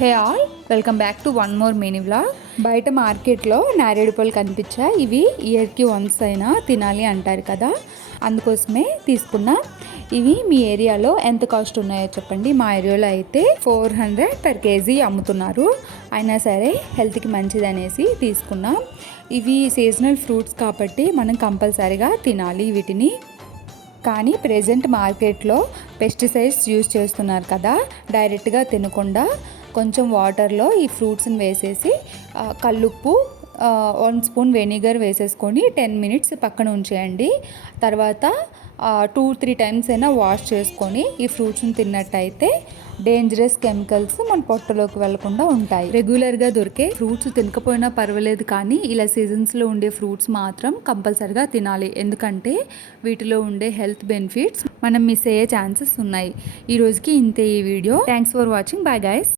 Hey all, welcome back to one more mini vlog. బయట మార్కెట్లో నేరేడు పళ్ళు కనిపించాయి. ఇవి ఇయర్కి వన్స్ అయినా తినాలి అంటారు కదా, అందుకోసమే తీసుకున్నా. ఇవి మీ ఏరియాలో ఎంత కాస్ట్ ఉన్నాయో చెప్పండి. మా ఏరియాలో అయితే 400 per kg అమ్ముతున్నారు. అయినా సరే హెల్త్కి మంచిది అనేసి తీసుకున్నాం. ఇవి సీజనల్ ఫ్రూట్స్ కాబట్టి మనం కంపల్సరీగా తినాలి వీటిని. కానీ ప్రెజెంట్ మార్కెట్లో పెస్టిసైడ్స్ యూజ్ చేస్తున్నారు కదా, డైరెక్ట్గా తినకుండా కొంచెం వాటర్లో ఈ ఫ్రూట్స్ని వేసేసి కల్లుప్పు 1 స్పూన్ వెనిగర్ వేసేసుకొని 10 minutes పక్కన ఉంచేయండి. తర్వాత 2-3 times అయినా వాష్ చేసుకొని ఈ ఫ్రూట్స్ని తిన్నట్టయితే డేంజరస్ కెమికల్స్ మన పొట్టలోకి వెళ్లకుండా ఉంటాయి. రెగ్యులర్గా దొరికే ఫ్రూట్స్ తినకపోయినా పర్వాలేదు, కానీ ఇలా సీజన్స్లో ఉండే ఫ్రూట్స్ మాత్రం కంపల్సరిగా తినాలి. ఎందుకంటే వీటిలో ఉండే హెల్త్ బెనిఫిట్స్ మనం మిస్ అయ్యే ఛాన్సెస్ ఉన్నాయి. ఈ రోజుకి ఇంతే ఈ వీడియో. Thanks for watching. Bye guys.